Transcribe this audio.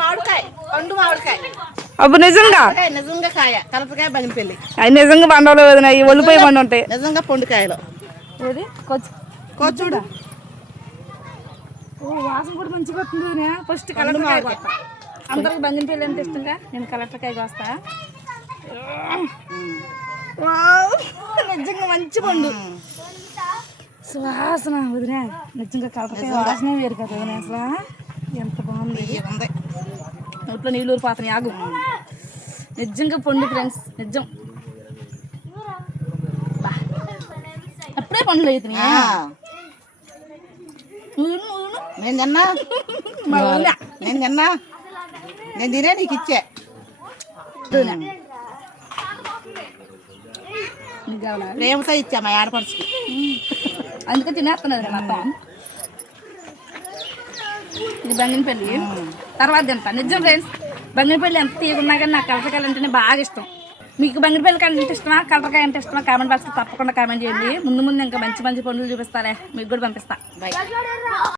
మామిడికాయ పండు మామిడికాయ. అప్పుడు నిజంగా నిజంగా కాయ కలపకాయ బంగినపల్లి. అవి నిజంగా పండవలు వదిన ఈ ఒళ్ళిపోయి పండు ఉంటాయి నిజంగా పండుకాయలు. చూడ వాసన కూడా మంచిగా వస్తుంది. ఫస్ట్ కలెక్టర్కాయ కోస్తా. అందరికి బంగినపల్లి ఎంత ఇష్టంగా నేను కలెక్టర్కాయ కోస్తా. నిజంగా మంచి పండు సువాసన వదిన. నిజంగా కలెక్టర్కాయ వాసనే వేరు కదా వదిన. అసలు ఎంత బాగుంది. నోట్లో నీళ్ళు ఊరిపోతున్నాయి. ఆగు. నిజంగా పండు ఫ్రెండ్స్, నిజం. అప్పుడే పండ్లు అవుతున్నాయి. నేను తిన్నా నేను తినే నీకు ఇచ్చే. ప్రేమతో ఇచ్చా మా ఆడపడుచుకి. అందుకే తినేస్తున్నది మా అత్త. ఇది బంగినపల్లి తర్వాత తింటా. నిజం ఫ్రెండ్స్, బంగినపల్లి ఎంత తీగున్నా కానీ నాకు కలటకాయలు అంటేనే బాగా ఇష్టం. మీకు బంగినపల్లి కాయలు అంటే ఇష్టమా, కలటకాయ అంటే ఇష్టమా? కామెంట్ బాక్స్లో తప్పకుండా కామెంట్ చేయండి. ముందు ఇంకా మంచి మంచి పండ్లు చూపిస్తారే, మీకు కూడా పంపిస్తా. బై.